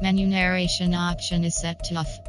Menu narration option is set to off.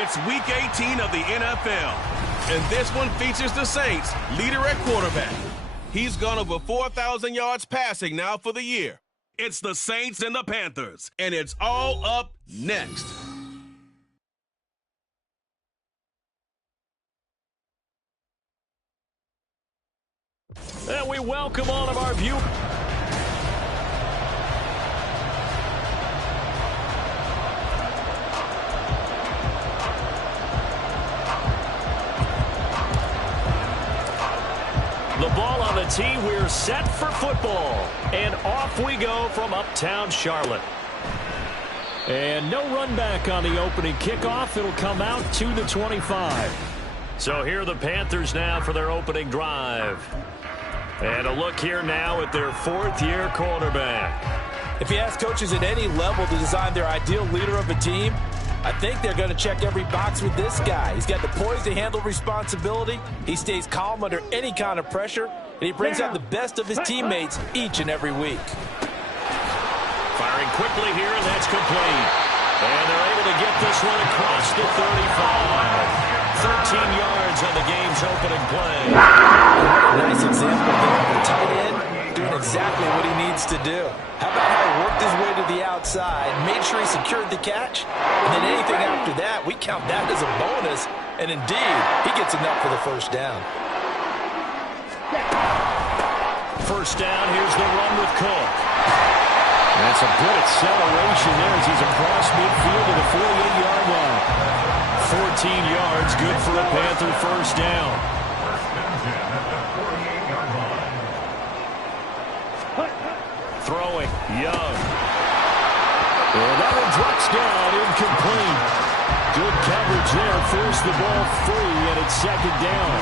It's Week 18 of the NFL, and this one features the Saints' leader at quarterback. He's gone over 4,000 yards passing now for the year. It's the Saints and the Panthers, and it's all up next. And we welcome all of our viewers. The ball on the tee. We're set for football. And off we go from uptown Charlotte. And no run back on the opening kickoff. It'll come out to the 25. So here are the Panthers now for their opening drive. And a look here now at their fourth-year quarterback. If you ask coaches at any level to design their ideal leader of a team, I think they're going to check every box with this guy. He's got the poise to handle responsibility. He stays calm under any kind of pressure, and he brings out the best of his teammates each and every week. Firing quickly here, and that's complete. And they're able to get this one across the 35. 13 yards on the game's opening play. What a nice example there of the tight end doing exactly what he needs to do. How about how he worked his way to the outside, made sure he secured the catch, and then anything after that, we count that as a bonus, and indeed, he gets enough for the first down. First down, here's the run with Cook. That's a good acceleration there as he's across midfield to the 48-yard line. 14 yards, good for a Panther first down. Throwing, Young. And that one drops down, incomplete. Good coverage there, forced the ball free, and it's second down.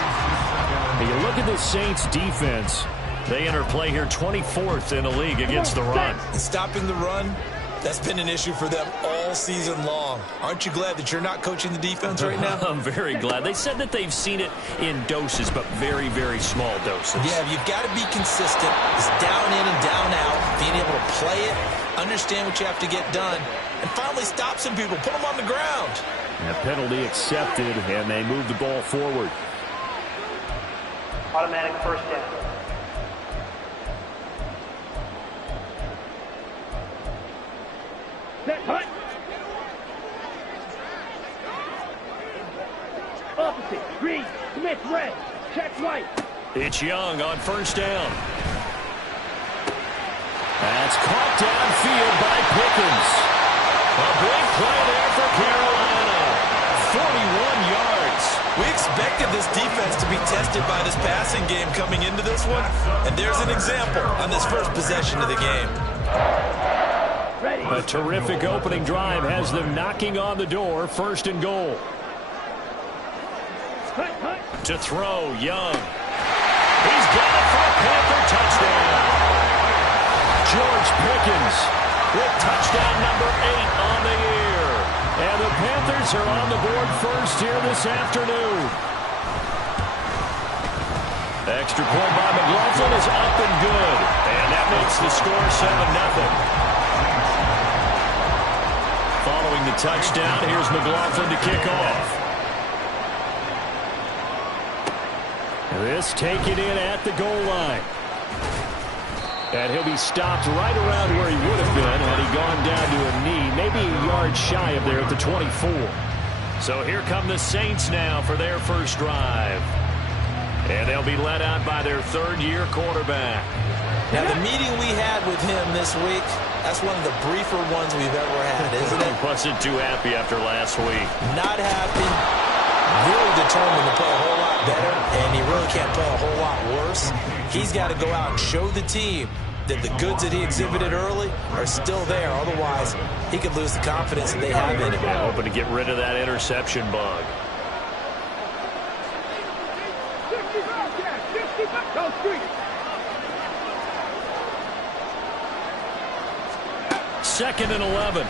And you look at the Saints defense. They enter play here 24th in the league against the run. Stopping the run, that's been an issue for them all season long. Aren't you glad that you're not coaching the defense right now? I'm very glad. They said that they've seen it in doses, but very, very small doses. Yeah, you've got to be consistent. It's down in and down out, being able to play it, understand what you have to get done, and finally stop some people, put them on the ground. And a penalty accepted, and they move the ball forward. Automatic first down. Opposite, green, Smith, red, check right. It's Young on first down. That's caught downfield by Pickens. A big play there for Carolina. 41 yards. We expected this defense to be tested by this passing game coming into this one, and there's an example on this first possession of the game. A terrific opening drive has them knocking on the door, first and goal. To throw, Young. He's got it for a Panther touchdown. George Pickens with touchdown number 8 on the year. And the Panthers are on the board first here this afternoon. Extra point by McLaughlin is up and good. And that makes the score 7-0. Following the touchdown, here's McLaughlin to kick off. This taken in at the goal line. And he'll be stopped right around where he would have been had he gone down to a knee, maybe a yard shy of there at the 24. So here come the Saints now for their first drive. And they'll be led out by their third-year quarterback. Now, the meeting we had with him this week, that's one of the briefer ones we've ever had, isn't it? He wasn't too happy after last week. Not happy. Really determined to play a whole lot better, and he really can't play a whole lot worse. He's got to go out and show the team that the goods that he exhibited early are still there. Otherwise, he could lose the confidence that they have in him. Yeah, hoping to get rid of that interception bug. Second and 11.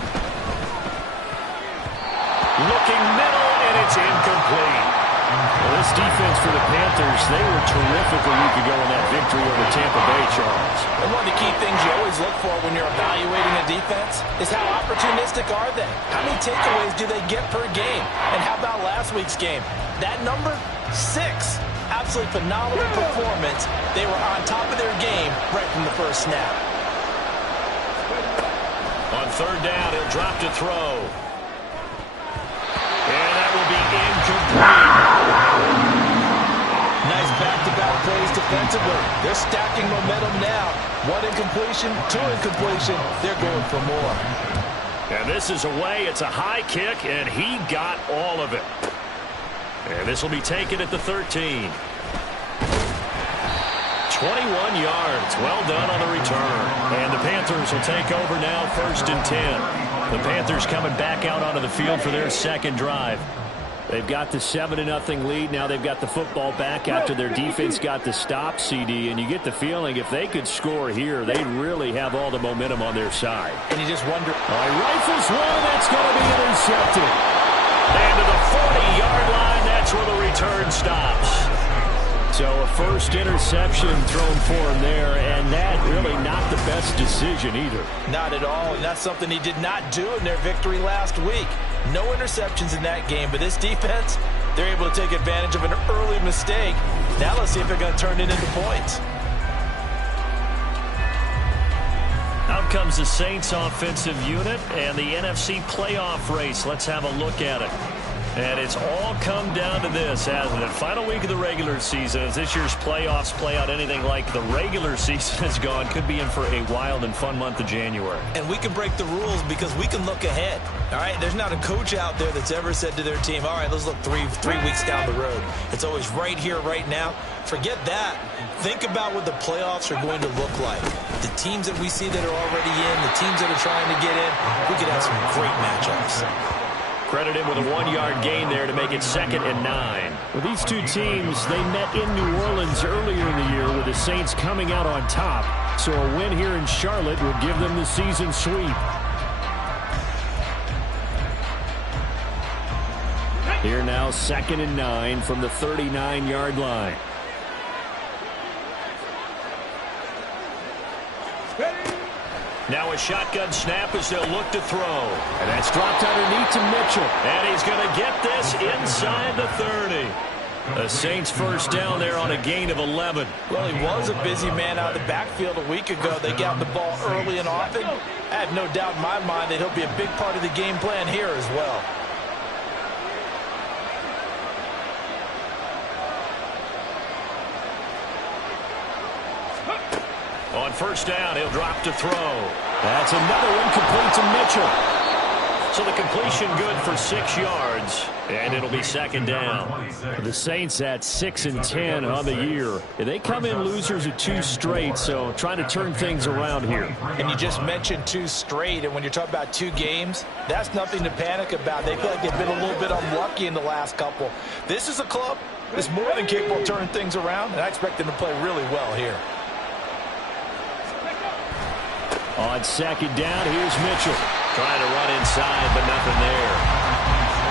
Looking middle, and it's incomplete. Well, this this defense for the Panthers, they were terrific a week ago in that victory over Tampa Bay, Charles. And one of the key things you always look for when you're evaluating a defense is how opportunistic are they? How many takeaways do they get per game? And how about last week's game? That number, 6. Absolutely phenomenal performance. They were on top of their game right from the first snap. On third down, he'll drop to throw. And that will be incomplete. Nice back-to-back plays defensively. They're stacking momentum now. 1 incompletion, 2 incompletion. They're going for more. And this is away. It's a high kick, and he got all of it. And this will be taken at the 13. 21 yards. Well done on the return. And the Panthers will take over now, 1st and 10. The Panthers coming back out onto the field for their second drive. They've got the 7-0 lead. Now they've got the football back after their defense got the stop, CD. And you get the feeling if they could score here, they really have all the momentum on their side. And you just wonder. Rifles one. That's going to be intercepted. And to the 40-yard line, that's where the return stops. So a first interception thrown for him there, and that really not the best decision either. Not at all, and that's something he did not do in their victory last week. No interceptions in that game, but this defense, they're able to take advantage of an early mistake. Now let's see if they're going to turn it into points. Out comes the Saints offensive unit and the NFC playoff race. Let's have a look at it. And it's all come down to this, hasn't it? Final week of the regular season. As this year's playoffs play out anything like the regular season has gone, could be in for a wild and fun month of January. And we can break the rules because we can look ahead. All right, there's not a coach out there that's ever said to their team, all right, let's look three weeks down the road. It's always right here, right now. Forget that. Think about what the playoffs are going to look like. The teams that we see that are already in, the teams that are trying to get in, we could have some great matchups. Credited with a 1-yard gain there to make it 2nd and 9. Well, these two teams, they met in New Orleans earlier in the year with the Saints coming out on top. So a win here in Charlotte would give them the season sweep. Here now, 2nd and 9 from the 39-yard line. Now a shotgun snap as they'll look to throw. And that's dropped underneath to Mitchell. And he's going to get this inside the 30. The Saints first down there on a gain of 11. Well, he was a busy man out of the backfield a week ago. They got the ball early and often. I have no doubt in my mind that he'll be a big part of the game plan here as well. On first down, he'll drop to throw. That's another one complete to Mitchell. So the completion good for 6 yards, and it'll be 2nd down. The Saints at 6 and 10 on the year. They come in losers of 2 straight, so trying to turn things around here. And you just mentioned 2 straight, and when you're talking about 2 games, that's nothing to panic about. They feel like they've been a little bit unlucky in the last couple. This is a club that's more than capable of turning things around, and I expect them to play really well here. On 2nd down, here's Mitchell. Trying to run inside, but nothing there.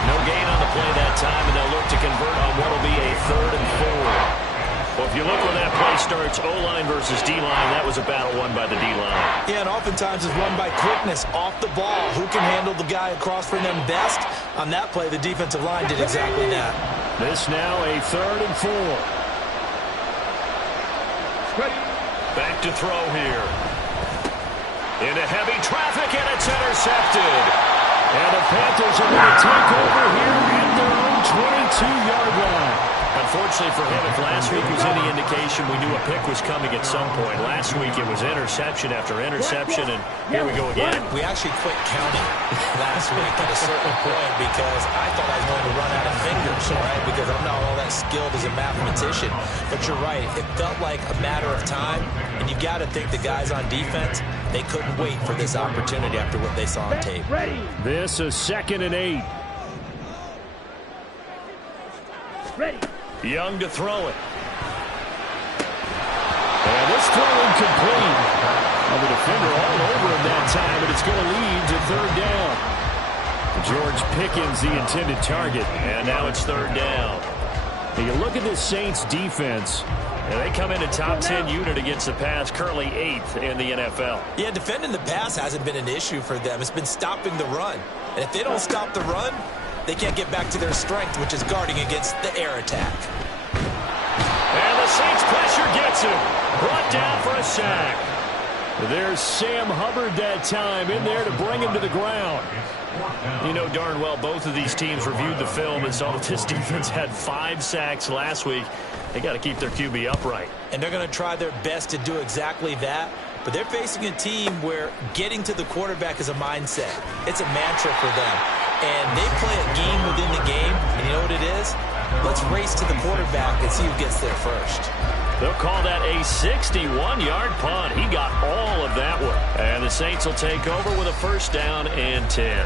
No gain on the play that time, and they'll look to convert on what will be a 3rd and 4. Well, if you look where that play starts, O-line versus D-line, that was a battle won by the D-line. Yeah, and oftentimes it's won by quickness off the ball. Who can handle the guy across from them best? On that play, the defensive line did exactly that. This now a 3rd and 4. Back to throw here. Into heavy traffic, and it's intercepted. And the Panthers are going to take over here at their own 22-yard line. Unfortunately for him, if last week was any indication, we knew a pick was coming at some point. Last week it was interception after interception, and here we go again. We actually quit counting last week at a certain point because I thought I was going to run out of fingers, right? Because I'm not all that skilled as a mathematician. But you're right. It felt like a matter of time, and you've got to think the guys on defense, they couldn't wait for this opportunity after what they saw on tape. This is 2nd and 8. Ready. Young to throw it. And this throw incomplete. Well, the defender all over him that time, but it's going to lead to 3rd down. George Pickens, the intended target, and now it's 3rd down. You look at this Saints defense, and they come in a top 10 unit against the pass, currently 8th in the NFL. Yeah, defending the pass hasn't been an issue for them. It's been stopping the run. And if they don't stop the run, they can't get back to their strength, which is guarding against the air attack. And the Saints pressure gets him. Brought down for a sack. There's Sam Hubbard that time in there to bring him to the ground. You know darn well both of these teams reviewed the film and saw that this defense had 5 sacks last week. They got to keep their QB upright. And they're going to try their best to do exactly that. But they're facing a team where getting to the quarterback is a mindset. It's a mantra for them. And they play a game within the game. And you know what it is? Let's race to the quarterback and see who gets there first. They'll call that a 61-yard punt. He got all of that one. And the Saints will take over with a first down and 10.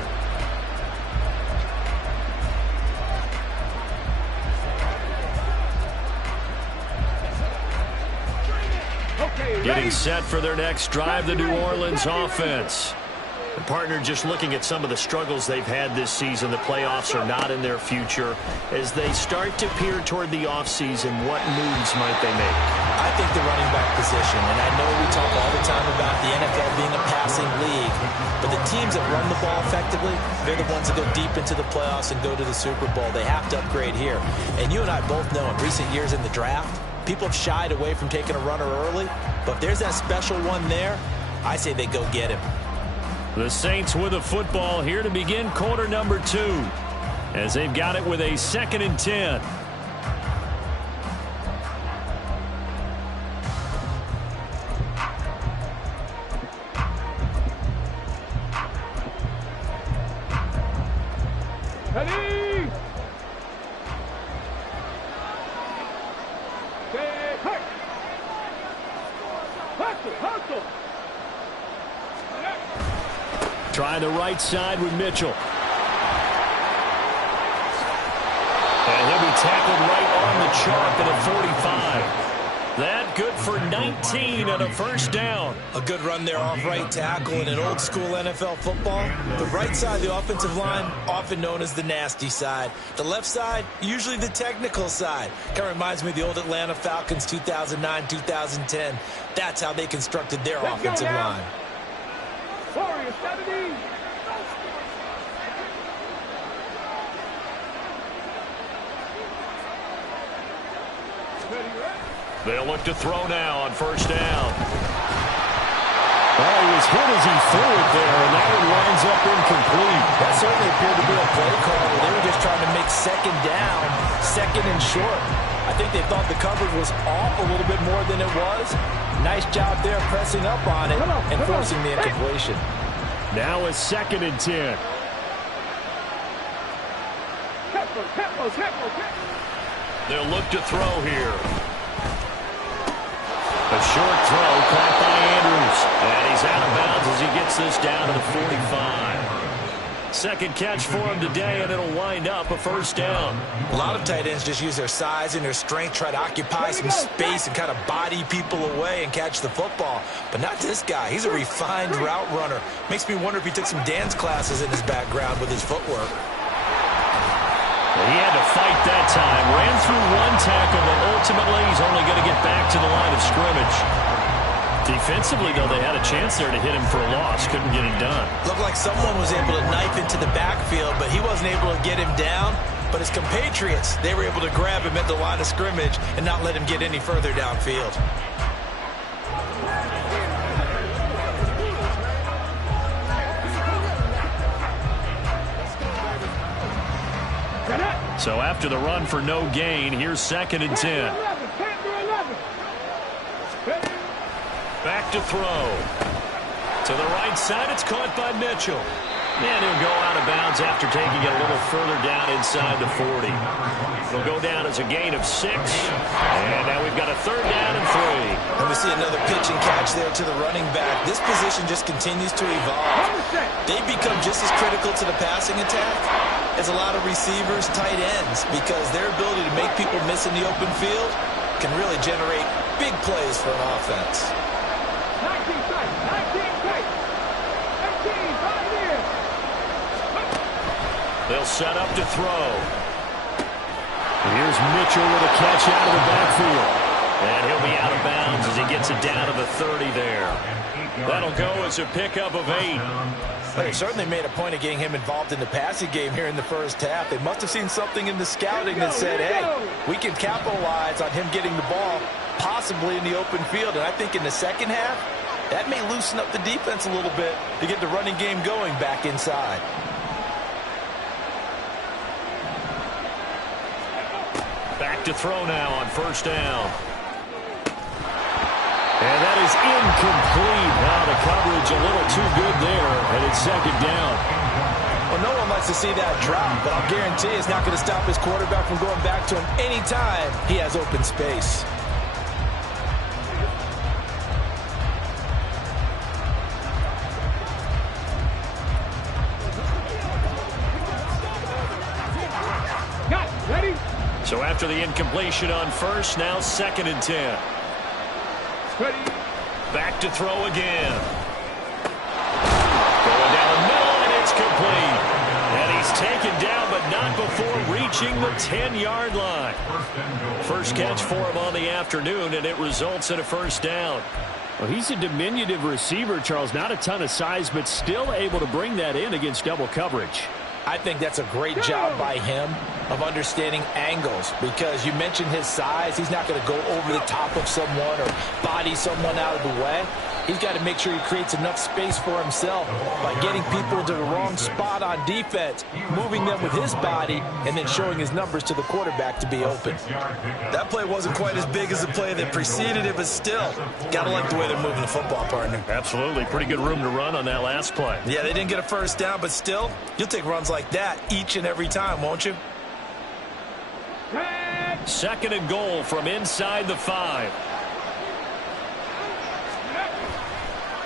Getting set for their next drive, the New Orleans offense. The partner just looking at some of the struggles they've had this season. The playoffs are not in their future. As they start to peer toward the offseason, what moves might they make? I think the running back position, and I know we talk all the time about the NFL being a passing league, but the teams that run the ball effectively, they're the ones that go deep into the playoffs and go to the Super Bowl. They have to upgrade here. And you and I both know in recent years in the draft, people have shied away from taking a runner early, but if there's that special one there, I say they go get him. The Saints with the football here to begin quarter number 2, as they've got it with a 2nd and 10. Ready? Hustle. Try the right side with Mitchell. And he'll be tackled right on the chalk at a 45. That good for 19 and a first down. A good run there off right tackle in an old school NFL football. The right side of the offensive line, often known as the nasty side. The left side, usually the technical side. Kind of reminds me of the old Atlanta Falcons 2009, 2010. That's how they constructed their offensive line. Warrior 70. They'll look to throw now on first down. Oh, he was hit as he threw it there, and that one winds up incomplete. That certainly appeared to be a play call where they were just trying to make second down, second and short. I think they thought the coverage was off a little bit more than it was. Nice job there pressing up on it and forcing the incompletion. Now a 2nd and 10. They'll look to throw here. A short throw caught by Andrews. And he's out of bounds as he gets this down to the 45. Second catch for him today, and it'll wind up a first down. A lot of tight ends just use their size and their strength, try to occupy some space and kind of body people away and catch the football. But not this guy. He's a refined route runner. Makes me wonder if he took some dance classes in his background with his footwork. He had to fight that time. Ran through one tackle, but ultimately he's only going to get back to the line of scrimmage. Defensively, though, they had a chance there to hit him for a loss. Couldn't get it done. Looked like someone was able to knife into the backfield, but he wasn't able to get him down. But his compatriots, they were able to grab him at the line of scrimmage and not let him get any further downfield. So after the run for no gain, here's 2nd and 10. Back to throw. To the right side, it's caught by Mitchell. And he'll go out of bounds after taking it a little further down inside the 40. It'll go down as a gain of 6. And now we've got a 3rd down and 3. And we see another pitch and catch there to the running back. This position just continues to evolve. They become just as critical to the passing attack as a lot of receivers, tight ends, because their ability to make people miss in the open field can really generate big plays for an offense. 19 tight. They'll set up to throw. Here's Mitchell with a catch out of the backfield. And he'll be out of bounds as he gets it down to the 30 there. That'll go as a pickup of 8. Well, they certainly made a point of getting him involved in the passing game here in the first half. They must have seen something in the scouting that said, hey, we can capitalize on him getting the ball, possibly in the open field. And I think in the second half, that may loosen up the defense a little bit to get the running game going back inside. Back to throw now on first down. And that is incomplete. Now the coverage a little too good there, and it's second down. Well, no one likes to see that drop, but I'll guarantee it's not going to stop his quarterback from going back to him anytime he has open space. So after the incompletion on first, now second and 10. Back to throw again. Going down the middle, and it's complete. And he's taken down, but not before reaching the 10-yard line. First catch for him on the afternoon, and it results in a first down. Well, he's a diminutive receiver, Charles. Not a ton of size, but still able to bring that in against double coverage. I think that's a great job by him of understanding angles, because you mentioned his size. He's not going to go over the top of someone or body someone out of the way. He's got to make sure he creates enough space for himself by getting people into the wrong spot on defense, moving them with his body, and then showing his numbers to the quarterback to be open. That play wasn't quite as big as the play that preceded it, but still, got to like the way they're moving the football, partner. Absolutely. Pretty good room to run on that last play. Yeah, they didn't get a first down, but still, you'll take runs like that each and every time, won't you? Second and goal from inside the 5.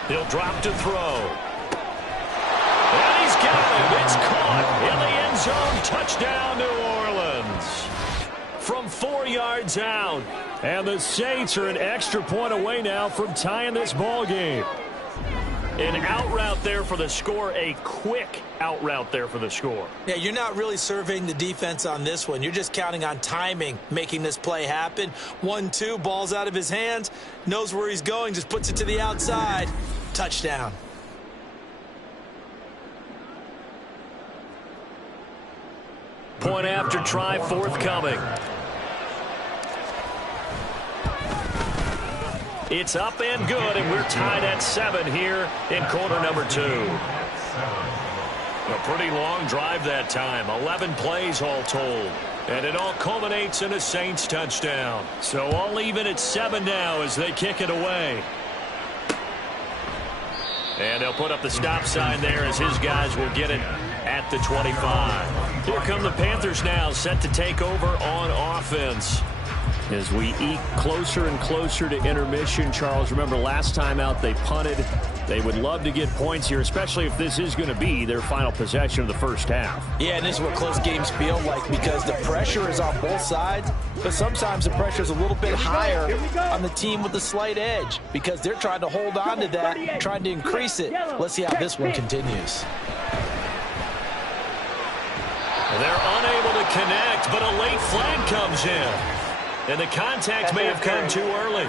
He'll drop to throw. And he's got it. It's caught in the end zone. Touchdown, New Orleans. From 4 yards out. And the Saints are an extra point away now from tying this ball game. An out route there for the score. A quick out route there for the score. Yeah, you're not really surveying the defense on this one. You're just counting on timing, making this play happen. 1-2, ball's out of his hands. Knows where he's going, just puts it to the outside. Touchdown. Point after try forthcoming. It's up and good, and we're tied at 7 here in quarter number 2. A pretty long drive that time, 11 plays all told. And it all culminates in a Saints touchdown. So all even at 7 now as they kick it away. And they'll put up the stop sign there as his guys will get it at the 25. Here come the Panthers now, set to take over on offense. As we eke closer and closer to intermission, Charles, remember last time out they punted. They would love to get points here, especially if this is going to be their final possession of the first half. Yeah, and this is what close games feel like, because the pressure is on both sides, but sometimes the pressure is a little bit higher on the team with the slight edge, because they're trying to hold on to that, trying to increase it. Let's see how this one continues. They're unable to connect, but a late flag comes in. And the contact may have come too early.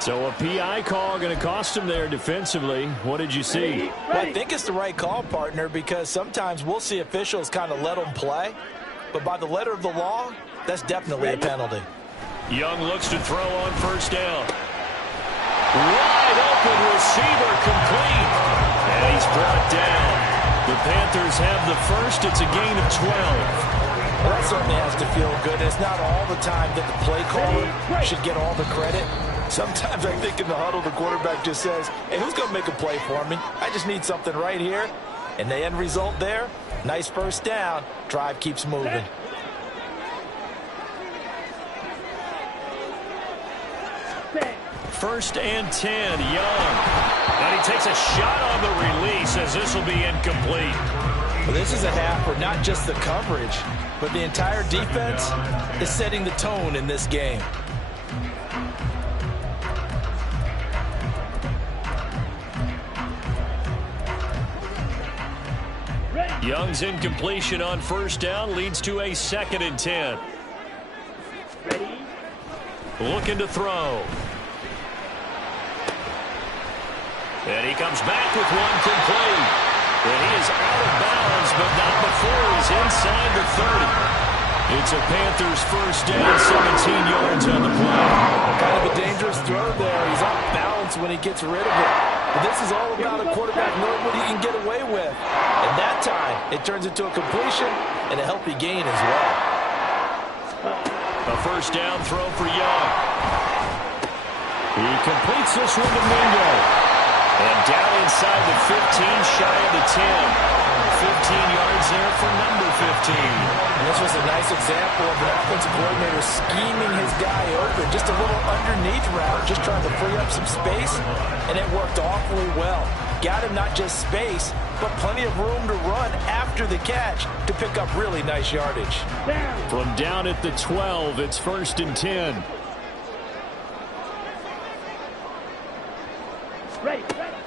So a PI call going to cost him there defensively. What did you see? Well, I think it's the right call, partner, because sometimes we'll see officials kind of let them play. But by the letter of the law, that's definitely a penalty. Young looks to throw on first down. Wide open receiver complete. And he's brought down. The Panthers have the first. It's a gain of 12. Well, that certainly has to feel good. It's not all the time that the play caller should get all the credit. Sometimes I think in the huddle, the quarterback just says, hey, who's going to make a play for me? I just need something right here. And the end result there, nice first down. Drive keeps moving. First and 10, Young. And he takes a shot on the release as this will be incomplete. Well, this is a half where not just the coverage, but the entire defense is setting the tone in this game. Ready. Young's incompletion on first down leads to a 2nd and 10. Ready? Looking to throw. And he comes back with one complete. And he is out of bounds, but not before he's inside the 30. It's a Panthers first down, 17 yards on the play. Kind of a dangerous throw there. He's off balance when he gets rid of it. But this is all about a quarterback knowing what he can get away with. And that time, it turns into a completion and a healthy gain as well. A first down throw for Young. He completes this one to Mingo. And down inside the 15, shy of the 10. 15 yards there for number 15. And this was a nice example of the offensive coordinator scheming his guy open. Just a little underneath route, just trying to free up some space, and it worked awfully well. Got him not just space, but plenty of room to run after the catch to pick up really nice yardage. From down at the 12, it's 1st and 10.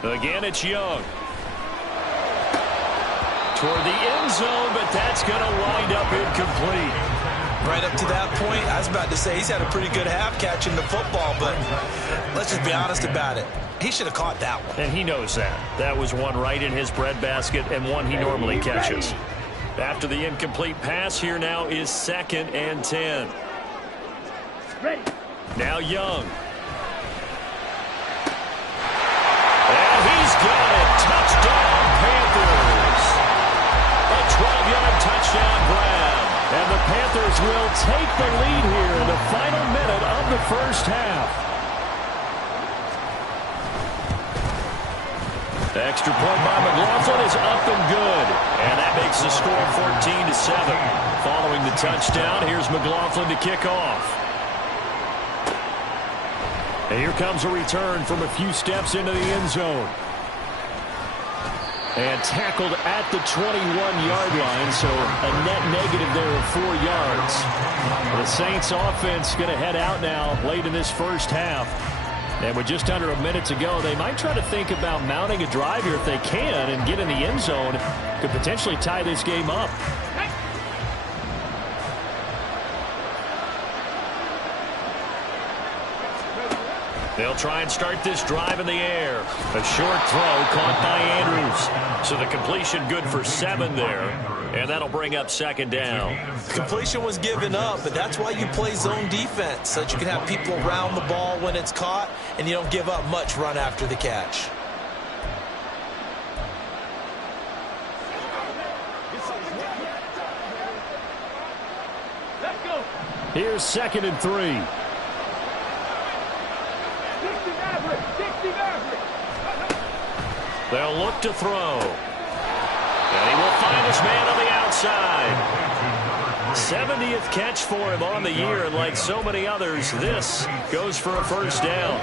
Again, it's Young. Toward the end zone, but that's going to wind up incomplete. Right up to that point, I was about to say he's had a pretty good half catching the football, but let's just be honest about it. He should have caught that one. And he knows that. That was one right in his breadbasket and one he normally catches. After the incomplete pass, here now is 2nd and 10. Now Young. And he's got it. Touchdown, Panthers. A 12-yard touchdown grab. And the Panthers will take the lead here in the final minute of the first half. The extra point by McLaughlin is up and good. And that makes the score 14-7. Following the touchdown, here's McLaughlin to kick off. And here comes a return from a few steps into the end zone. And tackled at the 21-yard line, so a net negative there of 4 yards. The Saints offense going to head out now late in this first half. And with just under a minute to go, they might try to think about mounting a drive here if they can and get in the end zone. Could potentially tie this game up. They'll try and start this drive in the air. A short throw caught by Andrews. So the completion good for 7 there. And that'll bring up 2nd down. Completion was given up, but that's why you play zone defense, so that you can have people around the ball when it's caught, and you don't give up much run after the catch. Here's 2nd and 3. They'll look to throw. And he will find his man on the outside. 70th catch for him on the year, and like so many others, this goes for a first down.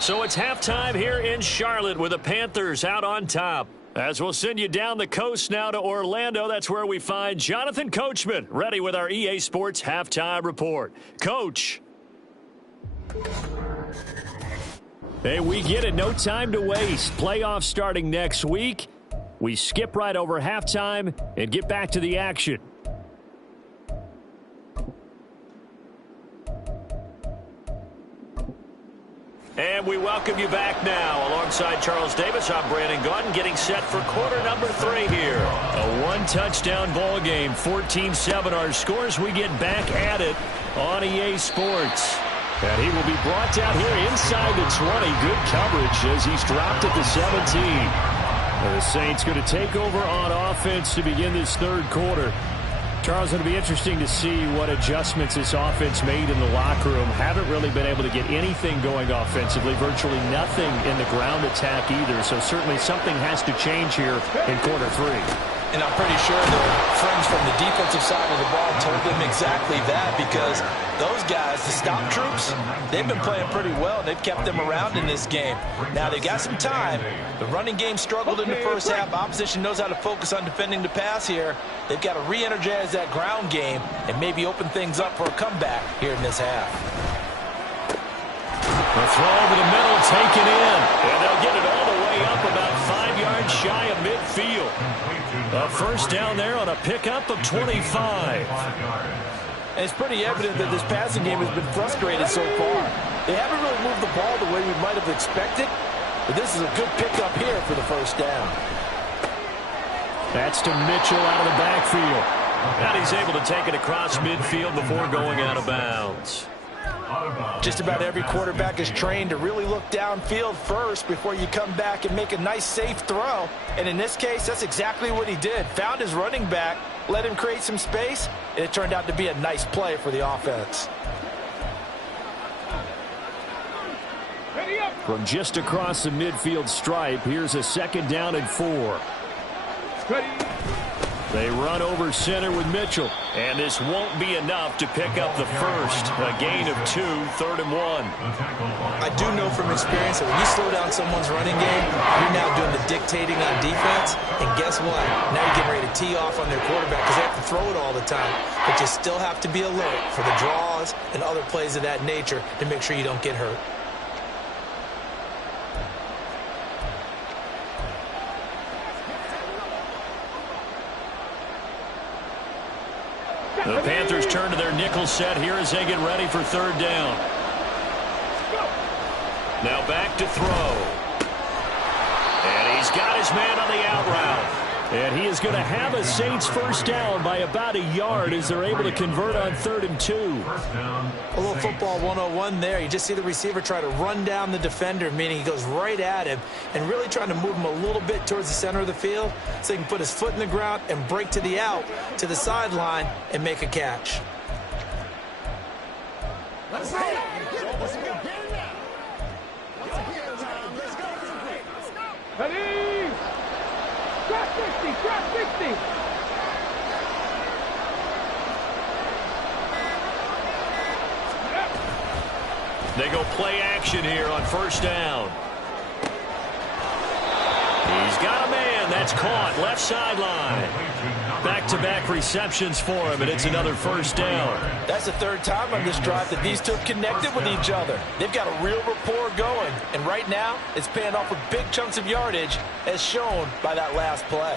So it's halftime here in Charlotte with the Panthers out on top. As we'll send you down the coast now to Orlando, that's where we find Jonathan Coachman, ready with our EA Sports Halftime Report. Coach. Hey, we get it. No time to waste. Playoffs starting next week. We skip right over halftime and get back to the action. And we welcome you back now. Alongside Charles Davis, I'm Brandon Gaudin, getting set for quarter number 3 here. A one-touchdown ball game, 14-7 our scores. We get back at it on EA Sports. And he will be brought down here inside the 20. Good coverage as he's dropped at the 17. And the Saints going to take over on offense to begin this third quarter. Charles, it'll be interesting to see what adjustments this offense made in the locker room. Haven't really been able to get anything going offensively, virtually nothing in the ground attack either. So certainly something has to change here in quarter 3. And I'm pretty sure their friends from the defensive side of the ball told them exactly that, because those guys, the stop troops, they've been playing pretty well, and they've kept them around in this game. Now, they've got some time. The running game struggled in the first half. Opposition knows how to focus on defending the pass here. They've got to re-energize that ground game and maybe open things up for a comeback here in this half. The throw over the middle, taken in. And they'll get it all the way up about 5 yards shy of midfield. A first down there on a pickup of 25. And it's pretty evident that this passing game has been frustrated so far. They haven't really moved the ball the way we might have expected, but this is a good pickup here for the first down. That's to Mitchell out of the backfield. And he's able to take it across midfield before going out of bounds. Just about every quarterback is trained to really look downfield first before you come back and make a nice, safe throw. And in this case, that's exactly what he did. Found his running back, let him create some space, and it turned out to be a nice play for the offense. From just across the midfield stripe, here's a second down and 4. They run over center with Mitchell. And this won't be enough to pick up the first. A gain of 2, 3rd and 1. I do know from experience that when you slow down someone's running game, you're now doing the dictating on defense. And guess what? Now you're getting ready to tee off on their quarterback because they have to throw it all the time. But you still have to be alert for the draws and other plays of that nature to make sure you don't get hurt. The Panthers turn to their nickel set here as they get ready for 3rd down. Now back to throw. And he's got his man on the out route. And he is going to have a Saints first down by about 1 yard as they're able to convert on 3rd and 2. A little football 101 there. You just see the receiver try to run down the defender, meaning he goes right at him and really trying to move him a little bit towards the center of the field so he can put his foot in the ground and break to the out, to the sideline, and make a catch. Let's go. Ready? Drop 60, drop 60. They go play action here on 1st down. He's got a man. That's caught. Left sideline. Back-to-back receptions for him, and it's another 1st down. That's the 3rd time on this drive that these two have connected with each other. They've got a real rapport going, and right now it's paying off with big chunks of yardage as shown by that last play.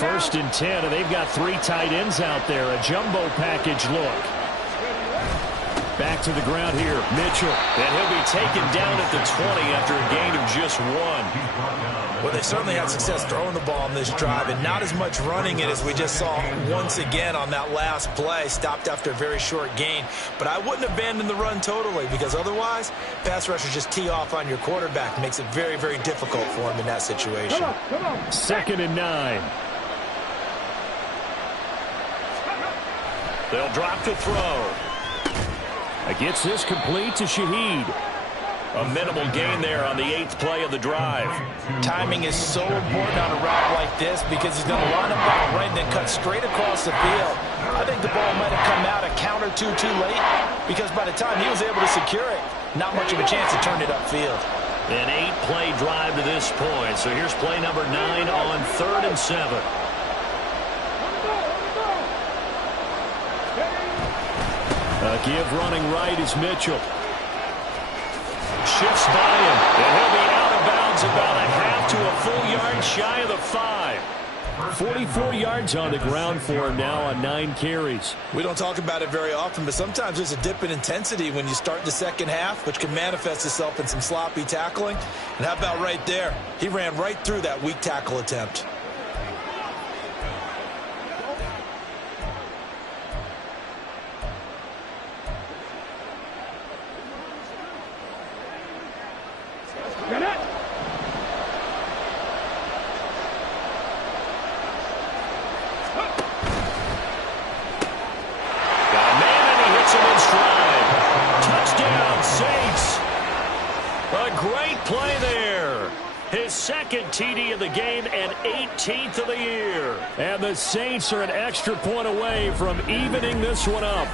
First and 10, and they've got 3 tight ends out there. A jumbo package look. Back to the ground here, Mitchell. And he'll be taken down at the 20 after a gain of just 1. Well, they certainly had success throwing the ball on this drive, and not as much running it as we just saw once again on that last play. Stopped after a very short gain. But I wouldn't abandon the run totally, because otherwise, pass rushers just tee off on your quarterback. It makes it very, very difficult for him in that situation. Come on. 2nd and 9. They'll drop to throw. Gets this complete to Shaheed. A minimal gain there on the 8th play of the drive. Timing is so important on a route like this because he's going to line up on the right and then cut straight across the field. I think the ball might have come out a count or two too late because by the time he was able to secure it, not much of a chance to turn it upfield. An 8-play drive to this point. So here's play number 9 on 3rd and 7. Give running right is Mitchell. Shifts by him, and he'll be out of bounds about a half to a full yard shy of the 5. 44 yards on the ground for him now on 9 carries. We don't talk about it very often, but sometimes there's a dip in intensity when you start the second half, which can manifest itself in some sloppy tackling. And how about right there? He ran right through that weak tackle attempt. TD of the game and 18th of the year. And the Saints are an extra point away from evening this one up.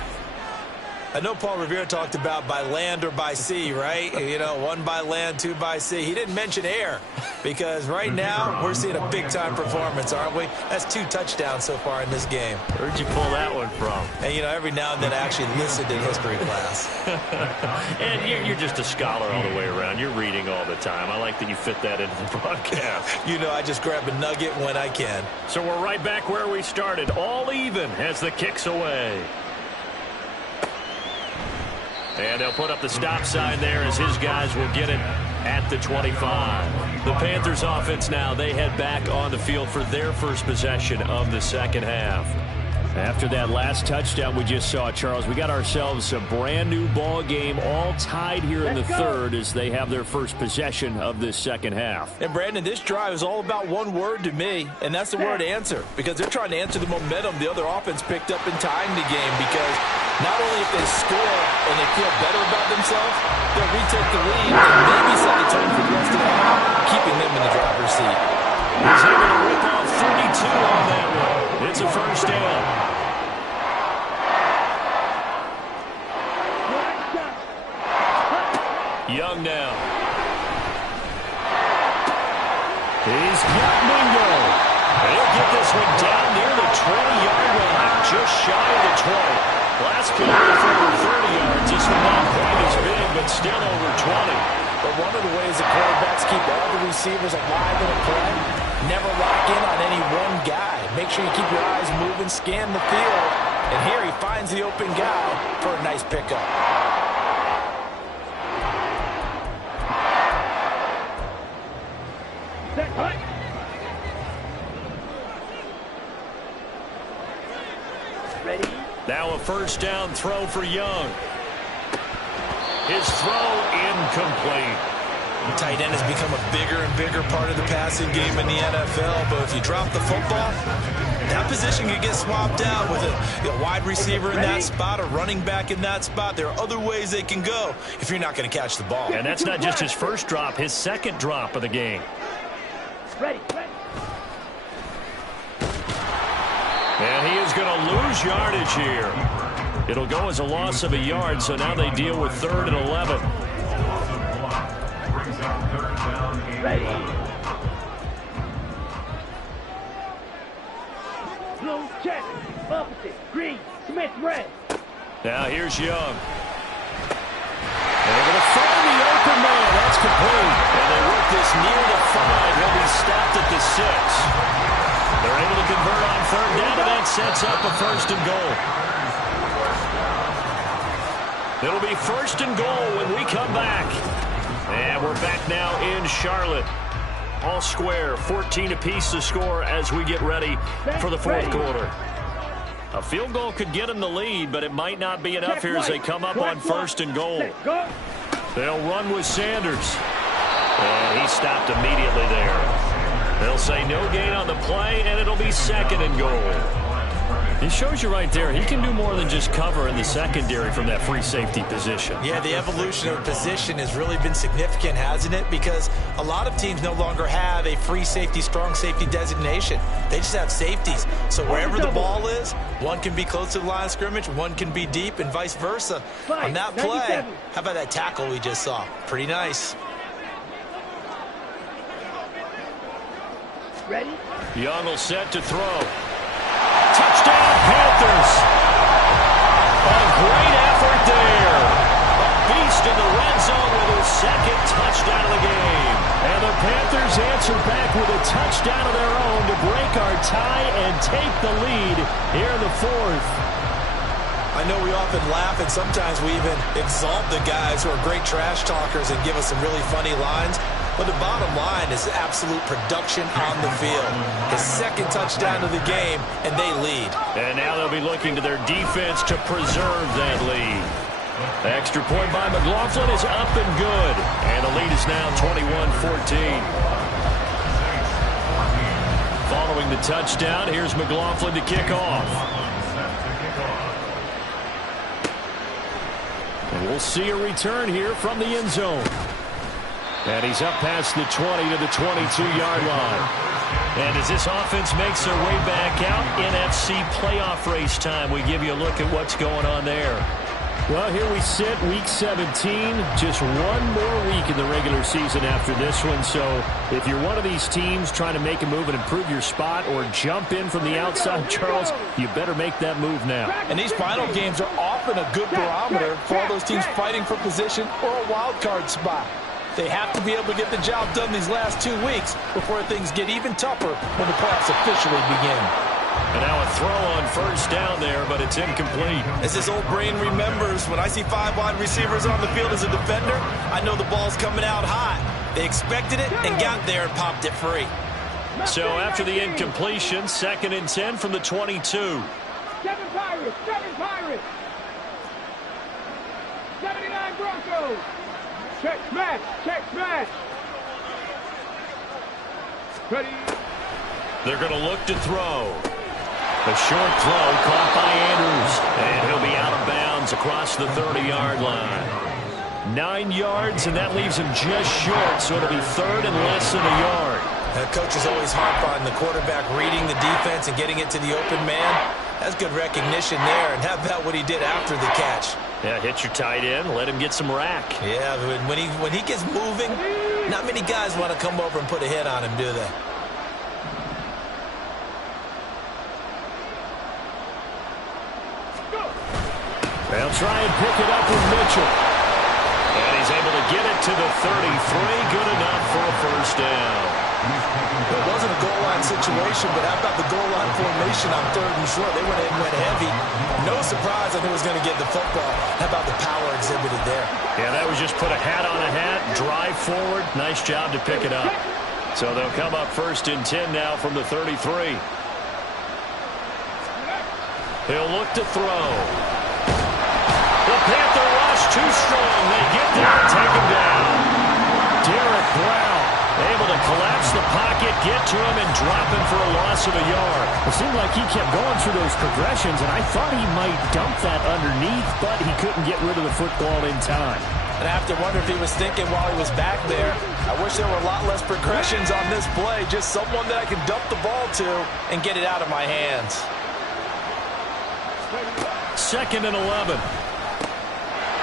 I know Paul Revere talked about by land or by sea, right? You know, 1 by land, 2 by sea. He didn't mention air because right now we're seeing a big-time performance, aren't we? That's 2 touchdowns so far in this game. Where'd you pull that one from? And, you know, every now and then I actually listened in history class. And you're just a scholar all the way around. You're reading all the time. I like that you fit that into the broadcast. You know, I just grab a nugget when I can. So we're right back where we started. All even as the kick's away. And they'll put up the stop sign there as his guys will get it at the 25. The Panthers offense now, they head back on the field for their first possession of the second half. After that last touchdown we just saw, Charles, we got ourselves a brand new ball game, all tied here in the third as they have their first possession of this second half. And Brandon, this drive is all about one word to me, and that's the word answer, because they're trying to answer the momentum the other offense picked up in tying the game, because not only if they score and they feel better about themselves, they'll retake the lead and maybe set the tone for the rest of the half, keeping them in the driver's seat. He's able to rip off 32 on that one. It's a first down. Young now. He's got Mingo. He'll get this one down near the 20-yard line, just shy of the 20. Last play for over 30 yards. This one not quite as big, but still over 20. But one of the ways the quarterbacks keep all the receivers alive in a play, never lock in on any one guy. Make sure you keep your eyes moving, scan the field. And here he finds the open guy for a nice pickup. Ready? Now a first down throw for Young. His throw incomplete. The tight end has become a bigger and bigger part of the passing game in the NFL, but if you drop the football, that position can get swapped out with a wide receiver in that spot, a running back in that spot. There are other ways they can go if you're not going to catch the ball. And that's not just his first drop, his second drop of the game. Ready. And he is going to lose yardage here. It'll go as a loss of a yard, so now they deal with 3rd and 11. Ready. Blue, check. Opposite. Green. Smith, red. Now here's Young. They're going to find the open man. That's complete. And they work this near the 5. He'll be stopped at the 6. They're able to convert on 3rd down, and that sets up a 1st and goal. It'll be 1st and goal when we come back. And we're back now in Charlotte. All square, 14 apiece to score as we get ready for the 4th quarter. A field goal could get them the lead, but it might not be enough here as they come up on 1st and goal. They'll run with Sanders. And he stopped immediately there. They'll say no gain on the play, and it'll be 2nd and goal. It shows you right there, he can do more than just cover in the secondary from that free safety position. Yeah, the evolution of position has really been significant, hasn't it? Because a lot of teams no longer have a free safety, strong safety designation. They just have safeties. So wherever the ball is, one can be close to the line of scrimmage, one can be deep, and vice versa. On that play, how about that tackle we just saw? Pretty nice. Ready? Young will set to throw. Touchdown, Panthers. A great effort there. A beast in the red zone with his 2nd touchdown of the game. And the Panthers answer back with a touchdown of their own to break our tie and take the lead here in the 4th. I know we often laugh, and sometimes we even exalt the guys who are great trash talkers and give us some really funny lines. But the bottom line is absolute production on the field. His 2nd touchdown of the game, and they lead. And now they'll be looking to their defense to preserve that lead. The extra point by McLaughlin is up and good. And the lead is now 21-14. Following the touchdown, here's McLaughlin to kick off. And we'll see a return here from the end zone. And he's up past the 20 to the 22-yard line. And as this offense makes their way back out, NFC playoff race time, we give you a look at what's going on there. Well, here we sit, week 17. Just one more week in the regular season after this one. So if you're one of these teams trying to make a move and improve your spot or jump in from the outside, Charles, you better make that move now. And these final games are often a good barometer for all those teams fighting for position or a wild card spot. They have to be able to get the job done these last 2 weeks before things get even tougher when the playoffs officially begin. And now a throw on first down there, but it's incomplete. As his old brain remembers, when I see 5 wide receivers on the field as a defender, I know the ball's coming out high. They expected it and got there and popped it free. So after the incompletion, 2nd and 10 from the 22. 7 Pirates, 7 Pirates. 79 Broncos. Check smash, check smash. Ready. They're going to look to throw. A short throw caught by Andrews. And he'll be out of bounds across the 30-yard line. 9 yards, and that leaves him just short, so it'll be 3rd and less than a yard. The coach is always harp on the quarterback reading the defense and getting it to the open man. That's good recognition there. And how about what he did after the catch? Yeah, hit your tight end, let him get some rack. Yeah, when he gets moving, not many guys want to come over and put a hit on him, do they? They'll try and pick it up with Mitchell. And he's able to get it to the 33. Good enough for a first down. It wasn't a goal line situation, but how about the goal line formation on 3rd and short? They went in and went heavy. No surprise on who was going to get the football. How about the power exhibited there? Yeah, that was just put a hat on a hat, drive forward. Nice job to pick it up. So they'll come up 1st and 10 now from the 33. He'll look to throw. The Panther rush too strong. They get there and take him down. Derek Brown able to collapse the pocket, get to him, and drop him for a loss of a yard. It seemed like he kept going through those progressions, and I thought he might dump that underneath, but he couldn't get rid of the football in time. And I have to wonder if he was thinking while he was back there, I wish there were a lot less progressions on this play, just someone that I can dump the ball to and get it out of my hands. 2nd and 11.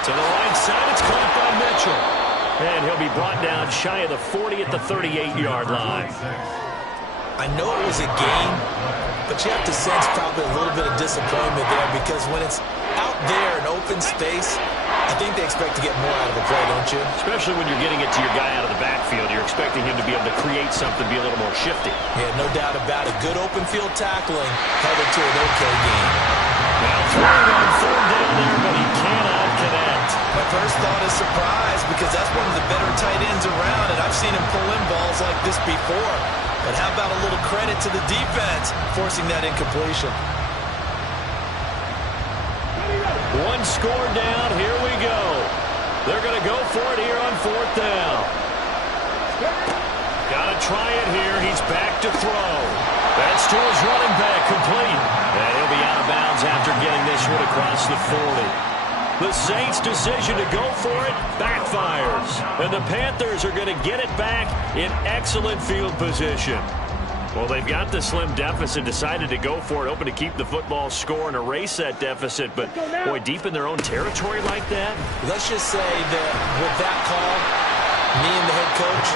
To the right side, it's caught by Mitchell. And he'll be brought down shy of the 40 at the 38-yard line. I know it was a gain, but you have to sense probably a little bit of disappointment there because when it's out there in open space, I think they expect to get more out of the play, don't you? Especially when you're getting it to your guy out of the backfield. You're expecting him to be able to create something, be a little more shifty. Yeah, no doubt about it. Good open field tackling held it to an okay game. Now throwing on 3rd down there, but he cannot connect. My first thought is surprise because that's one of the better tight ends around, and I've seen him pull in balls like this before. But how about a little credit to the defense forcing that incompletion? One score down. Here we go. They're going to go for it here on 4th down. Got to try it here. He's back to throw. That's to his running back, complete. And he'll be out of bounds after getting this one across the 40. The Saints' decision to go for it backfires. And the Panthers are going to get it back in excellent field position. Well, they've got the slim deficit, decided to go for it, hoping to keep the football score and erase that deficit. But, boy, deep in their own territory like that. Let's just say that with that call, me and the head coach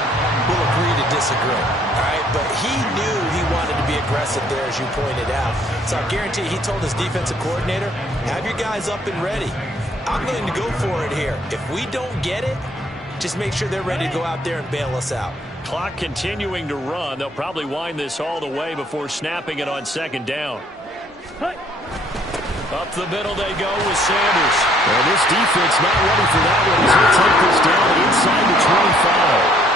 will agree to disagree. All right, but he knew he wanted to be aggressive there, as you pointed out. So I guarantee he told his defensive coordinator, have your guys up and ready. I'm going to go for it here. If we don't get it, just make sure they're ready to go out there and bail us out. Clock continuing to run. They'll probably wind this all the way before snapping it on 2nd down. Up the middle they go with Sanders. And this defense not ready for that one. He'll take this down inside the 25.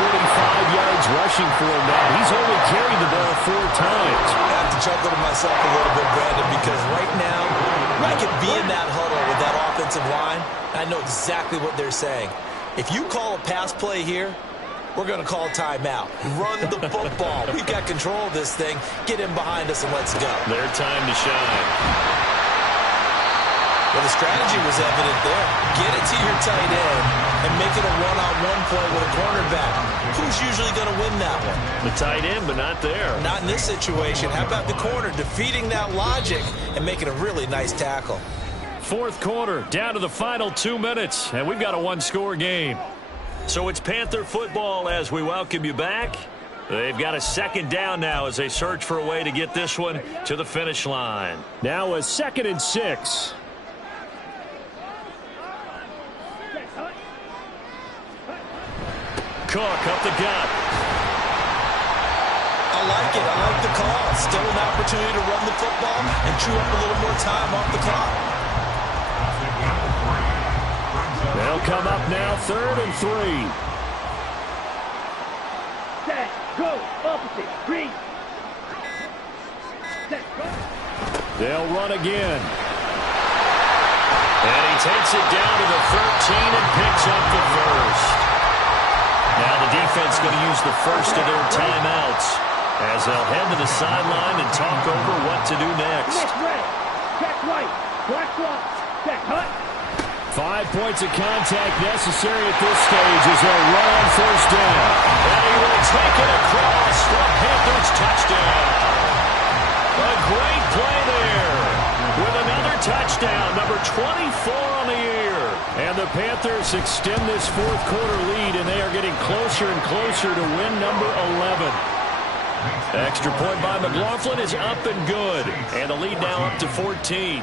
45 yards rushing for him now. He's only carried the ball 4 times. I have to chuckle to myself a little bit, Brandon, because right now I could be in that huddle with that offensive line. I know exactly what they're saying. If you call a pass play here, we're going to call timeout. Run the football. We've got control of this thing. Get in behind us and let's go. Their time to shine. Well, the strategy was evident there. Get it to your tight end and make it a one-on-one play with a cornerback. Who's usually going to win that one? The tight end, but not there. Not in this situation. How about the corner defeating that logic and making a really nice tackle? Fourth quarter, down to the final 2 minutes, and we've got a one-score game. So it's Panther football as we welcome you back. They've got a second down now as they search for a way to get this one to the finish line. Now a 2nd and 6. Cook up the gut. I like it. I like the call. Still an opportunity to run the football and chew up a little more time off the clock. They'll come up now 3rd and 3. Set, go, opposite, green. Set, go. They'll run again. And he takes it down to the 13 and picks up the first. Now the defense going to use the first of their timeouts as they'll head to the sideline and talk over what to do next. Next red, check right, black block, set, hut. 5 points of contact necessary at this stage as they'll run on first down. And he will take it across for a Panthers touchdown. A great play there with another touchdown, number 24 on the year. And the Panthers extend this fourth quarter lead, and they are getting closer and closer to win number 11. Extra point by McLaughlin is up and good. And the lead now up to 14.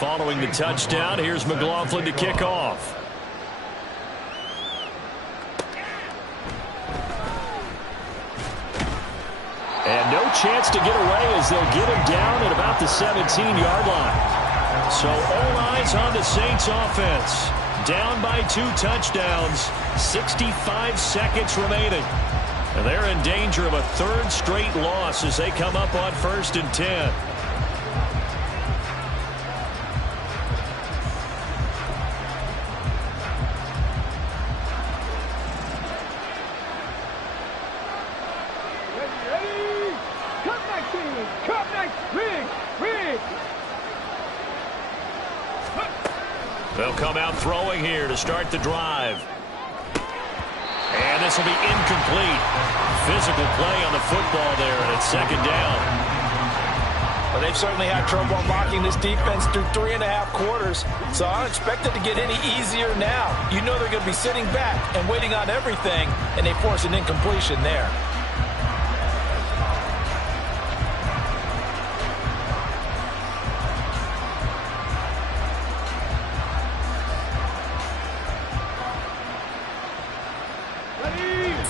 Following the touchdown, here's McLaughlin to kick off. And no chance to get away as they'll get him down at about the 17-yard line. So all eyes on the Saints offense. Down by 2 touchdowns, 65 seconds remaining. And they're in danger of a 3rd straight loss as they come up on 1st and 10. They'll come out throwing here to start the drive. And this will be incomplete. Physical play on the football there, and it's 2nd down. Well, they've certainly had trouble unlocking this defense through 3.5 quarters, so I don't expect it to get any easier now. You know they're going to be sitting back and waiting on everything, and they force an incompletion there.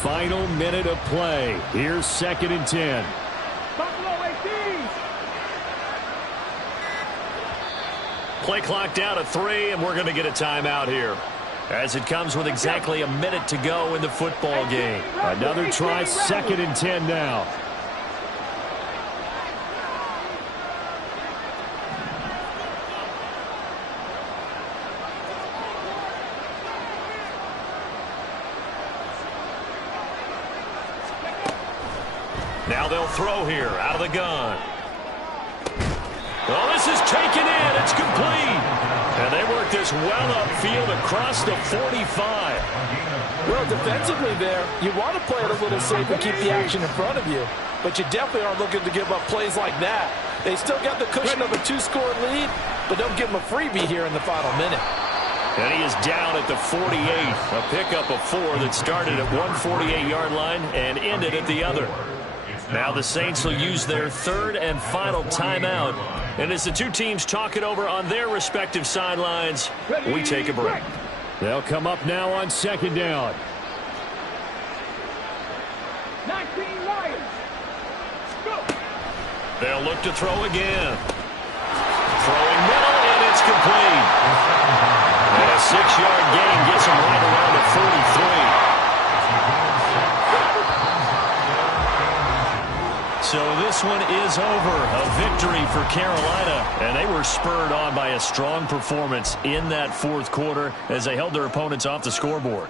Final minute of play. Here's 2nd and 10. Play clock down to 3, and we're going to get a timeout here, as it comes with exactly a minute to go in the football game. Another try, 2nd and 10 now. Now they'll throw here out of the gun. Well, this is taken in. It's complete. And they work this well upfield across the 45. Well, defensively there, you want to play it a little safe and keep the action in front of you. But you definitely aren't looking to give up plays like that. They still got the cushion of a 2-score lead, but don't give them a freebie here in the final minute. And he is down at the 48. A pickup of 4 that started at 148-yard line and ended at the other. Now the Saints will use their 3rd and final timeout. And as the two teams talk it over on their respective sidelines, we take a break. They'll come up now on 2nd down. 19 Lions. Go. They'll look to throw again. Throwing middle, and it's complete. And a 6-yard gain gets him right around the 43. So this one is over. A victory for Carolina. And they were spurred on by a strong performance in that fourth quarter as they held their opponents off the scoreboard.